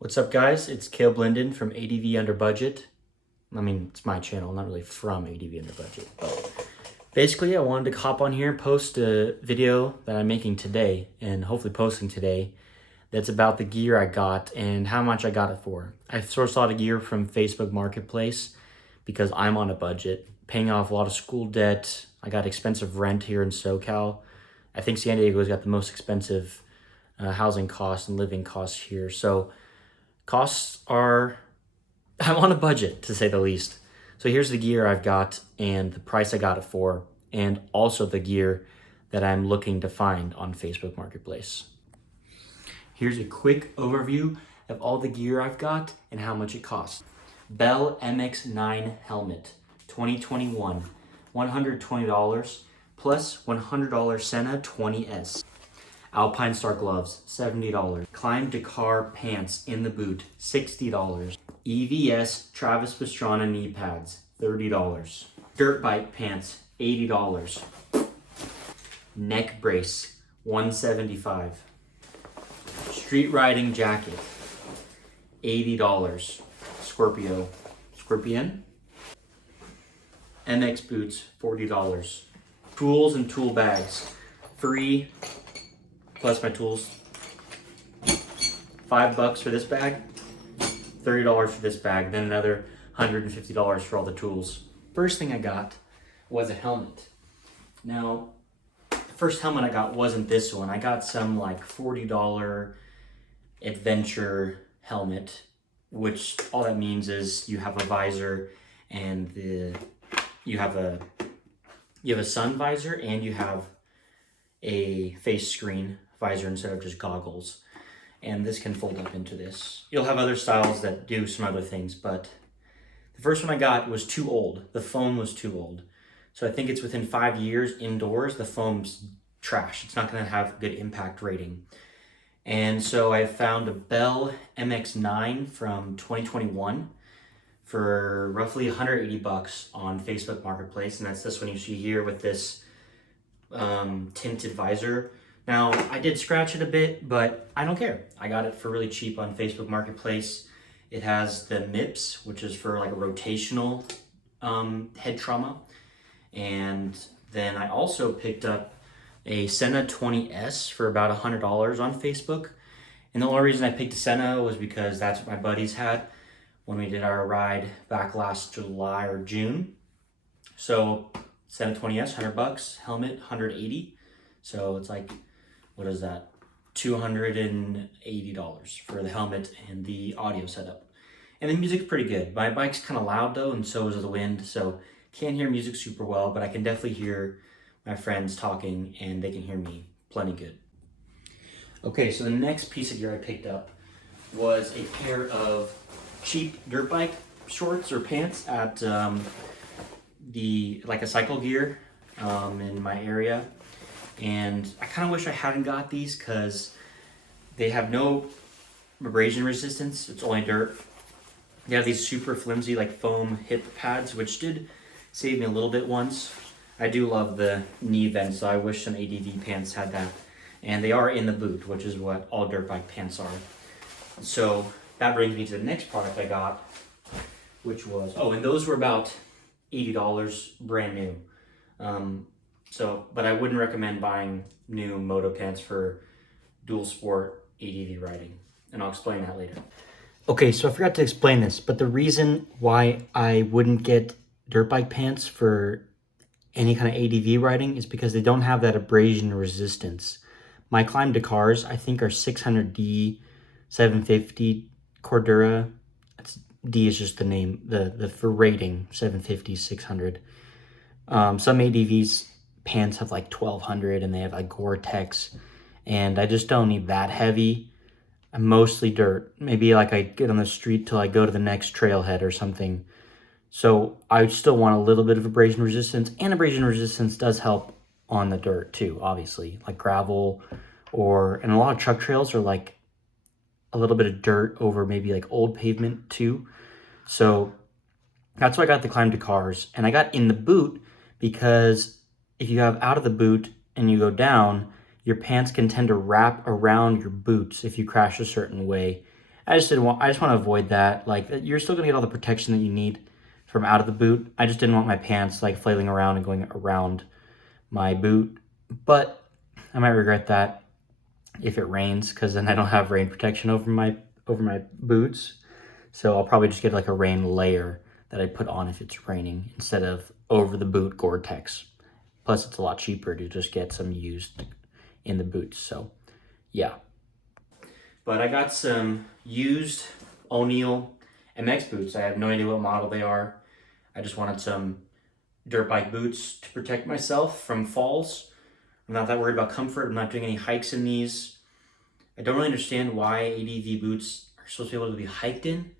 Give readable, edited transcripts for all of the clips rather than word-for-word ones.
What's up, guys? It's Caleb Linden from ADV Under Budget. I mean, it's my channel, not really from ADV Under Budget. But basically, I wanted to hop on here and post a video that I'm making today, and hopefully posting today, that's about the gear I got and how much I got it for. I sourced a lot of gear from Facebook Marketplace because I'm on a budget, paying off a lot of school debt. I got expensive rent here in SoCal. I think San Diego's got the most expensive housing costs and living costs here. So costs are, I'm on a budget to say the least. So here's the gear I've got and the price I got it for, and also the gear that I'm looking to find on Facebook Marketplace. Here's a quick overview of all the gear I've got and how much it costs. Bell MX9 helmet, 2021, $120 plus $100 Senna 20S. Alpine Star gloves, $70. Klim Dakar pants in the boot, $60. EVS Travis Pastrana knee pads, $30. Dirtbike pants, $80. Neck brace, $175. Street riding jacket, $80. Scorpion. MX boots, $40. Tools and tool bags, free plus my tools. $5 for this bag, $30 for this bag, then another $150 for all the tools. First thing I got was a helmet. Now, the first helmet I got wasn't this one. I got some like $40 adventure helmet, which all that means is you have a visor and you have a sun visor and you have a face screen visor instead of just goggles, and this can fold up into this. You'll have other styles that do some other things, but the first one I got was too old. The foam was too old, so I think it's within 5 years indoors the foam's trash. It's not going to have good impact rating. And so I found a Bell MX9 from 2021 for roughly $180 on Facebook Marketplace, and that's this one you see here with this tinted visor. Now, I did scratch it a bit, but I don't care. I got it for really cheap on Facebook Marketplace. It has the MIPS, which is for like a rotational head trauma. And then I also picked up a Senna 20S for about $100 on Facebook. And the only reason I picked a Senna was because that's what my buddies had when we did our ride back last July or June. So Senna 20S, $100, helmet, $180. So it's like, what is that? $280 for the helmet and the audio setup. And the music's pretty good. My bike's kind of loud though, and so is the wind. So can't hear music super well, but I can definitely hear my friends talking and they can hear me plenty good. Okay, so the next piece of gear I picked up was a pair of cheap dirt bike shorts or pants at like a Cycle Gear in my area, and I kind of wish I hadn't got these because they have no abrasion resistance. It's only dirt. They have these super flimsy like foam hip pads, which did save me a little bit once. I do love the knee vent, so I wish some ADV pants had that, and they are in the boot, which is what all dirt bike pants are. So that brings me to the next product I got, which was, and those were about $80 brand new. But I wouldn't recommend buying new Moto pants for dual sport ADV riding, and I'll explain that later. Okay, so I forgot to explain this, but the reason why I wouldn't get dirt bike pants for any kind of ADV riding is because they don't have that abrasion resistance. My Klim Dakars, I think, are 600D, 750 Cordura. D is just the name, the for rating, 750, 600. Some ADVs pants have like 1200 and they have like Gore-Tex, and I just don't need that heavy. I'm mostly dirt. Maybe like I get on the street till I go to the next trailhead or something. So I still want a little bit of abrasion resistance, and abrasion resistance does help on the dirt too, obviously, like gravel and a lot of truck trails are like a little bit of dirt over maybe like old pavement too. So that's why I got the Klim Dakars, and I got in the boot because if you have out of the boot and you go down, your pants can tend to wrap around your boots if you crash a certain way, I just want to avoid that. Like, you're still gonna get all the protection that you need from out of the boot. I just didn't want my pants like flailing around and going around my boot, but I might regret that if it rains, because then I don't have rain protection over my boots. So I'll probably just get like a rain layer that I put on if it's raining instead of over the boot Gore-Tex. Plus, it's a lot cheaper to just get some used in the boots. So yeah. But I got some used O'Neill MX boots. I have no idea what model they are. I just wanted some dirt bike boots to protect myself from falls. I'm not that worried about comfort. I'm not doing any hikes in these. I don't really understand why ADV boots are supposed to be able to be hiked in.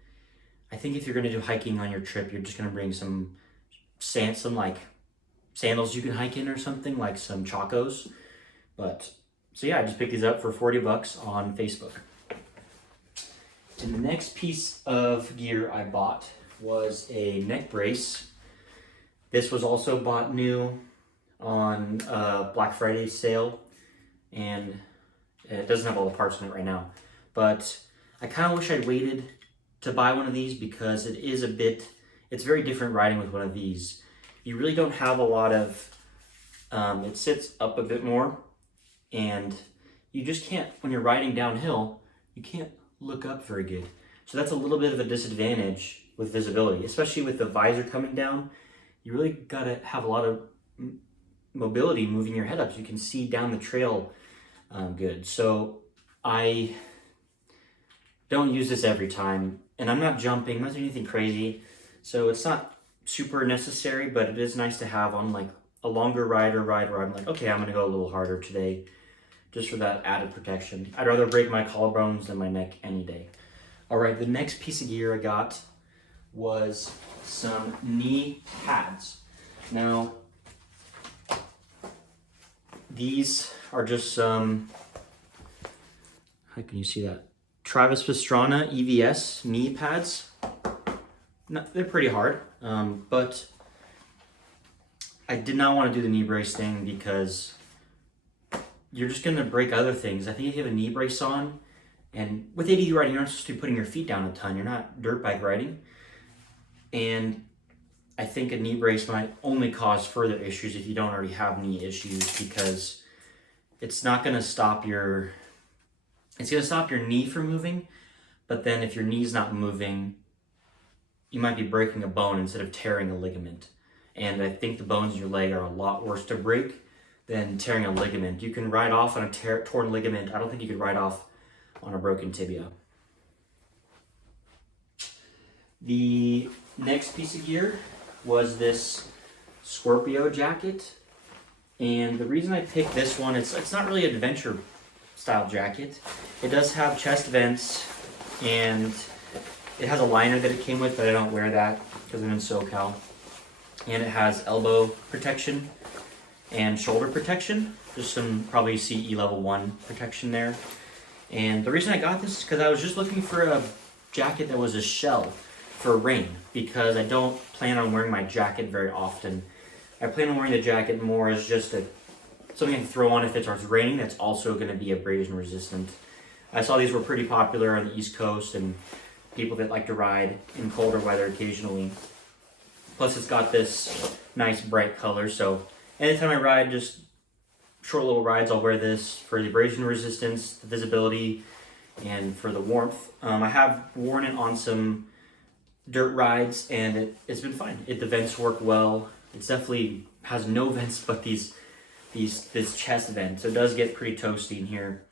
I think if you're going to do hiking on your trip, you're just going to bring some like sandals you can hike in or something, like some Chacos. But so yeah, I just picked these up for 40 bucks on Facebook. And the next piece of gear I bought was a neck brace. This was also bought new on Black Friday sale, and it doesn't have all the parts in it right now. But I kind of wish I'd waited to buy one of these, because it's very different riding with one of these. You really don't have a lot of, it sits up a bit more, and you just can't, when you're riding downhill, you can't look up very good. So that's a little bit of a disadvantage with visibility, especially with the visor coming down. You really gotta have a lot of mobility moving your head up so you can see down the trail good. So I don't use this every time, and I'm not jumping, I'm not doing anything crazy, so it's not super necessary, but it is nice to have on like a longer ride where I'm like, okay, I'm gonna go a little harder today, just for that added protection. I'd rather break my collarbones than my neck any day. All right, the next piece of gear I got was some knee pads. Now, these are just some, how can you see that? Travis Pastrana EVS knee pads. No, they're pretty hard, but I did not want to do the knee brace thing because you're just gonna break other things. I think if you have a knee brace on, and with ADV riding, you're not supposed to be putting your feet down a ton. You're not dirt bike riding. And I think a knee brace might only cause further issues if you don't already have knee issues, because it's not gonna stop it's gonna stop your knee from moving, but then if your knee's not moving, you might be breaking a bone instead of tearing a ligament. And I think the bones in your leg are a lot worse to break than tearing a ligament. You can ride off on a torn ligament. I don't think you could ride off on a broken tibia. The next piece of gear was this Scorpio jacket. And the reason I picked this one, it's not really an adventure style jacket. It does have chest vents, and it has a liner that it came with, but I don't wear that because I'm in SoCal. And it has elbow protection and shoulder protection. Just some probably CE level 1 protection there. And the reason I got this is because I was just looking for a jacket that was a shell for rain, because I don't plan on wearing my jacket very often. I plan on wearing the jacket more as just something I can throw on if it starts raining that's also going to be abrasion resistant. I saw these were pretty popular on the East Coast and people that like to ride in colder weather occasionally. Plus it's got this nice bright color, so anytime I ride just short little rides, I'll wear this for the abrasion resistance, the visibility, and for the warmth. I have worn it on some dirt rides, and it's been fine. The vents work well. It definitely has no vents but this chest vent, so it does get pretty toasty in here.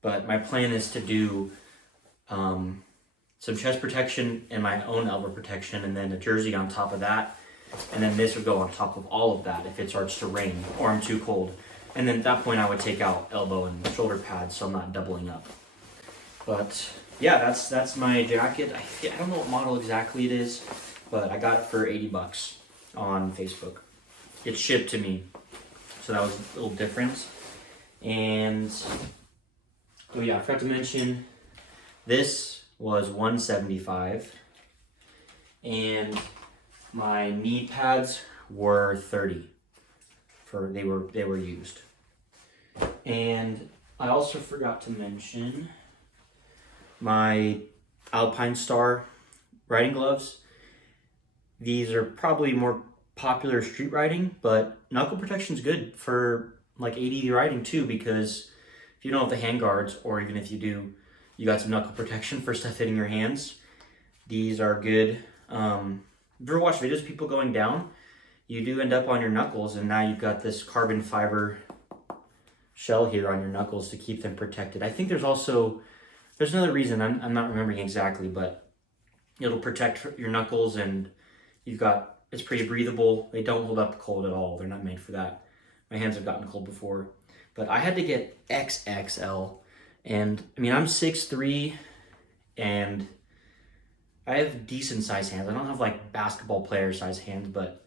But my plan is to do some chest protection and my own elbow protection, and then a jersey on top of that. And then this would go on top of all of that if it starts to rain or I'm too cold. And then at that point I would take out elbow and shoulder pads so I'm not doubling up. But yeah, that's my jacket. I don't know what model exactly it is, but I got it for 80 bucks on Facebook. It shipped to me, so that was a little different. And oh yeah, I forgot to mention, this was $175, and my knee pads were $30. They were used. And I also forgot to mention my Alpine Star riding gloves. These are probably more popular street riding, but knuckle protection is good for like ADV riding too, because if you don't have the hand guards, or even if you do, you got some knuckle protection for stuff hitting your hands. These are good. If you ever watch videos of people going down, you do end up on your knuckles, and now you've got this carbon fiber shell here on your knuckles to keep them protected. I think there's another reason, I'm not remembering exactly, but it'll protect your knuckles, and it's pretty breathable. They don't hold up cold at all. They're not made for that. My hands have gotten cold before, but I had to get XXL, and I mean, I'm 6'3", and I have decent sized hands. I don't have like basketball player size hands, but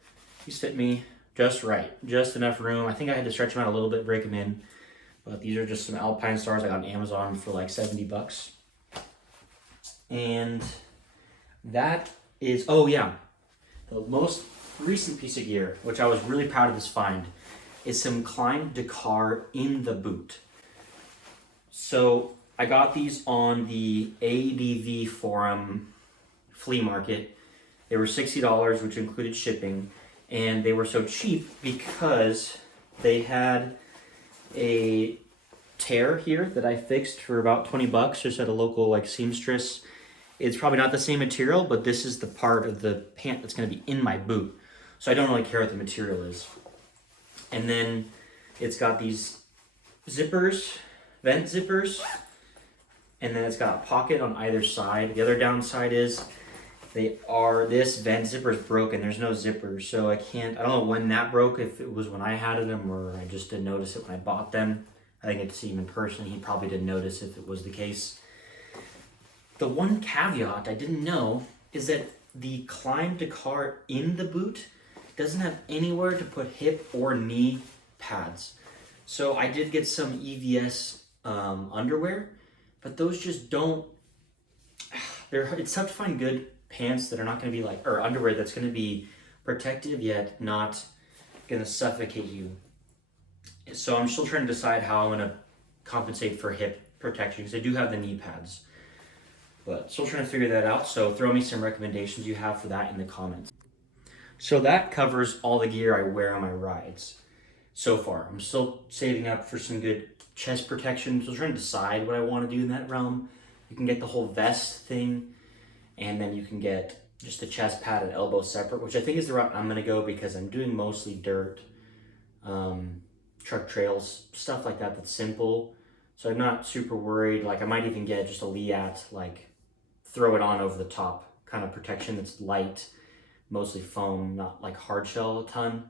these fit me just right. Just enough room. I think I had to stretch them out a little bit, break them in. But these are just some Alpine Stars I got on Amazon for like 70 bucks. And that is, oh yeah, the most recent piece of gear, which I was really proud of this find, is some Klim Dakar in the boot. So I got these on the ADV forum flea market. They were $60, which included shipping, and they were so cheap because they had a tear here that I fixed for about 20 bucks just at a local like seamstress. It's probably not the same material, but this is the part of the pant that's going to be in my boot, so I don't really care what the material is. And then it's got these zippers, vent zippers, and then it's got a pocket on either side. The other downside is this vent zipper is broken. There's no zipper, so I don't know when that broke, if it was when I had them or I just didn't notice it when I bought them. I didn't get to see him in person. He probably didn't notice if it was the case. The one caveat I didn't know is that the Klim Dakar in the boot doesn't have anywhere to put hip or knee pads. So I did get some EVS underwear, but those just don't, it's tough to find good pants that are not going to be like, or underwear that's going to be protective yet not going to suffocate you. So I'm still trying to decide how I'm going to compensate for hip protection, because I do have the knee pads, but still trying to figure that out. So throw me some recommendations you have for that in the comments. So that covers all the gear I wear on my rides so far. I'm still saving up for some good chest protection. So trying to decide what I want to do in that realm. You can get the whole vest thing, and then you can get just the chest pad and elbow separate, which I think is the route I'm going to go, because I'm doing mostly dirt, truck trails, stuff like that that's simple. So I'm not super worried. Like I might even get just a Leatt, like throw it on over the top kind of protection that's light, mostly foam, not like hard shell a ton.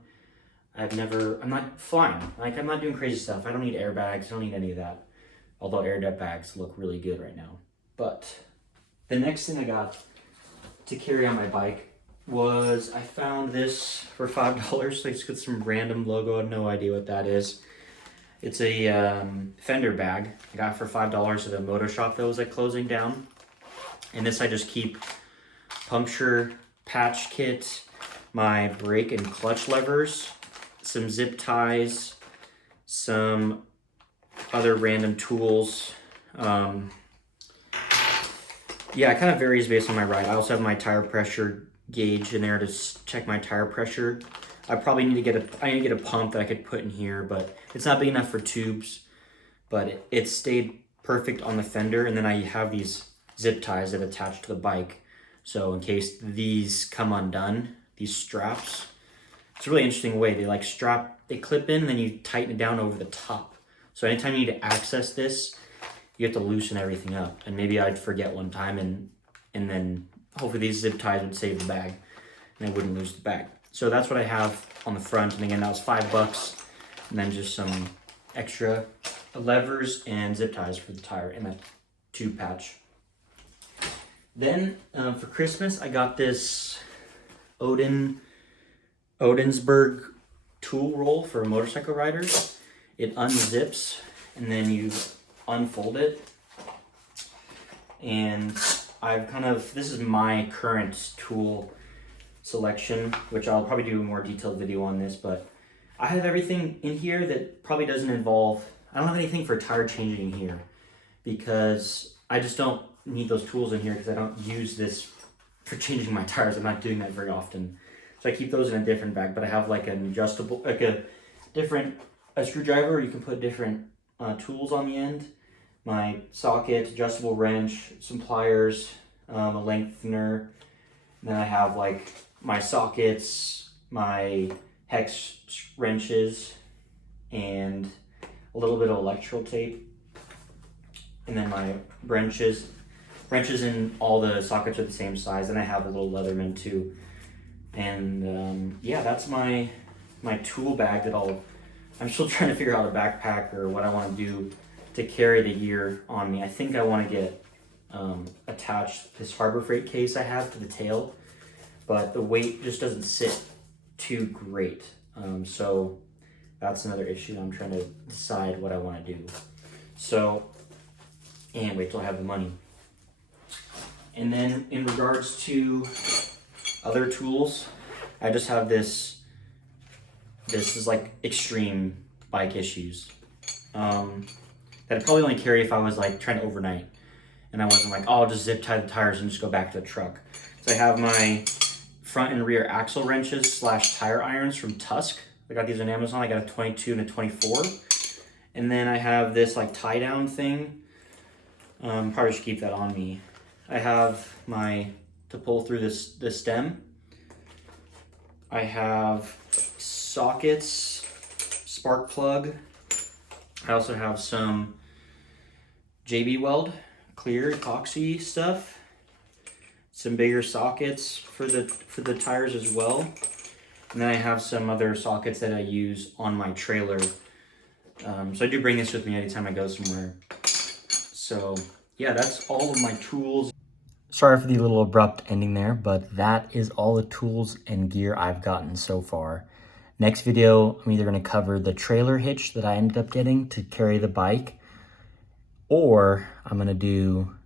I'm not flying. Like I'm not doing crazy stuff. I don't need airbags. I don't need any of that. Although ADV look really good right now. But the next thing I got to carry on my bike was, I found this for $5. Like, it's got some random logo. I have no idea what that is. It's a Fender bag. I got it for $5 at a Moto shop that was like closing down. And this I just keep puncture patch kit, my brake and clutch levers, some zip ties, some other random tools. Yeah, it kind of varies based on my ride. I also have my tire pressure gauge in there to check my tire pressure. I probably need to get a pump that I could put in here, but it's not big enough for tubes. But it stayed perfect on the fender, and then I have these zip ties that attach to the bike. So in case these come undone, these straps, it's a really interesting way. They clip in and then you tighten it down over the top. So anytime you need to access this, you have to loosen everything up. And maybe I'd forget one time, and then hopefully these zip ties would save the bag and I wouldn't lose the bag. So that's what I have on the front. And again, that was $5. And then just some extra levers and zip ties for the tire and that tube patch. Then for Christmas, I got this Odensberg tool roll for motorcycle riders. It unzips and then you unfold it. And this is my current tool selection, which I'll probably do a more detailed video on this, but I have everything in here that probably doesn't involve, I don't have anything for tire changing in here, because I just don't need those tools in here because I don't use this for changing my tires. I'm not doing that very often. So I keep those in a different bag, but I have like an adjustable, like a screwdriver. You can put different tools on the end. My socket, adjustable wrench, some pliers, a lengthener. And then I have like my sockets, my hex wrenches, and a little bit of electrical tape. And then my wrenches in all the sockets are the same size. And I have a little Leatherman too. And yeah, that's my tool bag that I'm still trying to figure out a backpack or what I want to do to carry the gear on me. I think I want to get attached this Harbor Freight case I have to the tail, but the weight just doesn't sit too great. So that's another issue. I'm trying to decide what I want to do. So, and wait till I have the money. And then in regards to other tools, I just have this is like extreme bike issues that I'd probably only carry if I was like trying to overnight and I wasn't like, oh, I'll just zip tie the tires and just go back to the truck. So I have my front and rear axle wrenches / tire irons from Tusk. I got these on Amazon. I got a 22 and a 24. And then I have this like tie down thing. Probably should keep that on me. I have to pull through this stem. I have sockets, spark plug. I also have some JB Weld clear epoxy stuff. Some bigger sockets for the tires as well. And then I have some other sockets that I use on my trailer. So I do bring this with me anytime I go somewhere. So yeah, that's all of my tools. Sorry for the little abrupt ending there, but that is all the tools and gear I've gotten so far. Next video, I'm either going to cover the trailer hitch that I ended up getting to carry the bike, or I'm going to do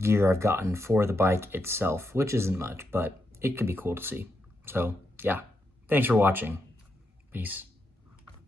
gear I've gotten for the bike itself, which isn't much, but it could be cool to see. So yeah, thanks for watching. Peace.